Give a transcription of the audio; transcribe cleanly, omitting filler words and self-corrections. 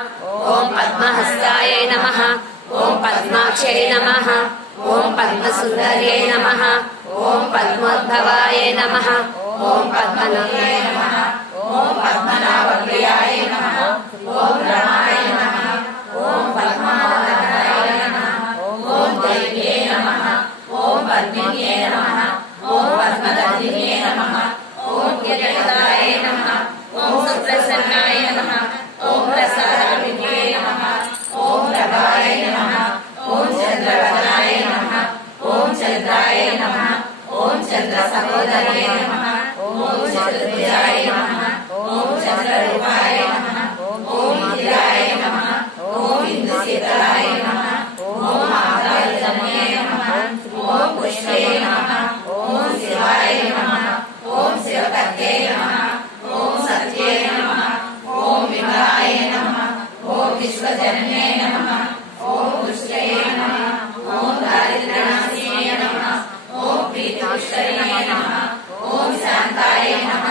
ओम पद्महस्ताय नमः। ओम पद्माक्षै नमः। ओम पद्मसुंदर्यै नमः। ओम पद्मोद्भवाय नमः। ओम पद्मनाभाय नमः। ओम पद्मनाभप्रियाय नमः। ओम रमाय नमः। ओम पद्मावताराय नमः। ओम देव्यै नमः। ओम पद्मिन्यै नमः। ओम पद्मदर्शिन्यै नमः। ओम किरणदाय नमः। ओम सुप्रसन्नाय नमः। ओम प्रसादाय नमः। ओम प्रभाय नमः। ओम चंद्रवदनाय नमः। ओम चंद्राय नमः। ओम चंद्र सहोदराय नमः। ओम चतुर्भुजाय नमः। ओम चंद्ररूपाय नमः। ओम इंद्राय नमः। ओम इंदुशीतलाय नमः। ओम आकाशजन्ये नमः। ओम पुष्पे नमः। ओम शिवाय नमः। ओम शिवकर्ते नमः। ओम सत्ये नमः। ओम विमलाय नमः। ओम विश्वजन्ये नमः। ओम पुष्टये नमः। ओम दारिद्र्यनाशिने नमः। ओम प्रीतिपुष्टये नमः। ओम शांताय नमः।